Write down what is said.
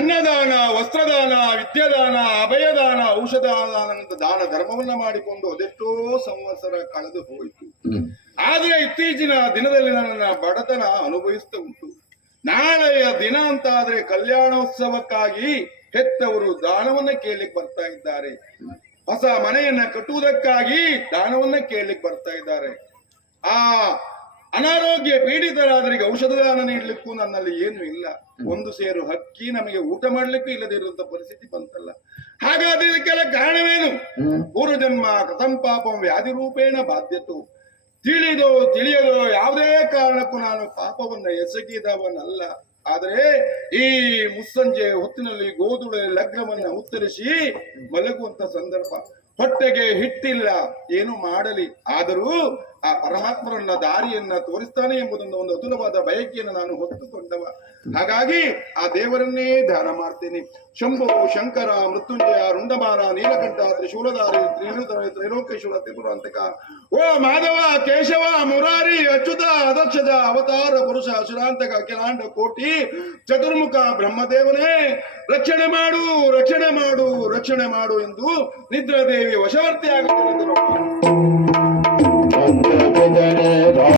ಅನ್ನದಾನ ವಸ್ತ್ರದಾನ ವಿದ್ಯಾದಾನ ಅಭಯದಾನ ಔಷಧದಾನ ಅಂತ ದಾನ ಧರ್ಮವನ್ನ ಮಾಡಿಕೊಂಡು ಅದೆಷ್ಟೋ ಸಂವತ್ಸರ ಕಳೆದು ಹೋಯಿತು. ಆದ್ರೆ ಇತ್ತೀಚಿನ ದಿನದಲ್ಲಿ ನನ್ನ ಬಡತನ ಅನುಭವಿಸ್ತಾ ಉಂಟು. ನಾಳೆಯ ದಿನ ಅಂತ ಆದ್ರೆ ಕಲ್ಯಾಣೋತ್ಸವಕ್ಕಾಗಿ ಹೆತ್ತವರು ದಾನವನ್ನ ಕೇಳಲಿಕ್ಕೆ ಬರ್ತಾ ಇದ್ದಾರೆ. ಹೊಸ ಮನೆಯನ್ನ ಕಟ್ಟುವುದಕ್ಕಾಗಿ ದಾನವನ್ನ ಕೇಳಲಿಕ್ಕೆ ಬರ್ತಾ ಇದ್ದಾರೆ. ಆ ಅನಾರೋಗ್ಯ ಪೀಡಿತರಾದರಿಗೆ ಔಷಧ ದಾನ ನೀಡಲಿಕ್ಕೂ ನನ್ನಲ್ಲಿ ಏನು ಇಲ್ಲ. ಒಂದು ಸೇರು ಹಕ್ಕಿ ನಮಗೆ ಊಟ ಮಾಡ್ಲಿಕ್ಕೂ ಇಲ್ಲದೆ ಇರುವಂತ ಪರಿಸ್ಥಿತಿ ಬಂತಲ್ಲ. ಹಾಗಾದ್ರೆ ಇದಕ್ಕೆಲ್ಲ ಕಾರಣವೇನು. ಪೂರ್ವಜನ್ಮ ಕಥಂ ಪಾಪಂ ವ್ಯಾಧಿ ರೂಪೇಣ ಬಾಧ್ಯತು. ತಿಳಿದೋ ತಿಳಿಯದೋ ಯಾವುದೇ ಕಾರಣಕ್ಕೂ ನಾನು ಪಾಪವನ್ನ ಎಸಗಿದವನಲ್ಲ. ಆದರೆ ಈ ಮುಸ್ಸಂಜೆ ಹೊತ್ತಿನಲ್ಲಿ ಗೋಧುಳ ಲಗ್ನವನ್ನ ಉತ್ತರಿಸಿ ಮಲಗುವಂತ ಸಂದರ್ಭ. ಹೊಟ್ಟೆಗೆ ಹಿಟ್ಟಿಲ್ಲ, ಏನು ಮಾಡಲಿ. ಆದರೂ ಆ ಪರಮಾತ್ಮರನ್ನ ದಾರಿಯನ್ನ ತೋರಿಸ್ತಾನೆ ಎಂಬುದೊಂದು ಒಂದು ಅತುಲವಾದ ಬಯಕೆಯನ್ನು ನಾನು ಹೊತ್ತುಕೊಂಡವ. ಹಾಗಾಗಿ ಆ ದೇವರನ್ನೇ ಧ್ಯಾನ ಮಾಡ್ತೇನೆ. ಶಂಭು, ಶಂಕರ, ಮೃತ್ಯುಂಜಯ, ರುಂಡಮಾನ, ನೀಲಕಂಠ, ತ್ರಿಶೂಲಧಾರಿ ತ್ರಿಲೋಕೇಶ್ವರ, ತ್ರಿಪುರಾಂತಕ. ಓ ಮಾಧವ, ಕೇಶವ ಅಚ್ಯುತ ಅವತಾರ ಪುರುಷ ಅಸುರಾಂತಕ ಅಖಿಲಾಂಡ ಕೋಟಿ ಚತುರ್ಮುಖ ಬ್ರಹ್ಮದೇವನೇ, ರಕ್ಷಣೆ ಮಾಡು ರಕ್ಷಣೆ ಮಾಡು ರಕ್ಷಣೆ ಮಾಡು ಎಂದು ನಿದ್ರಾದೇವಿ ವಶವರ್ತಿ ಭಕ್ತ ಭಜನೆ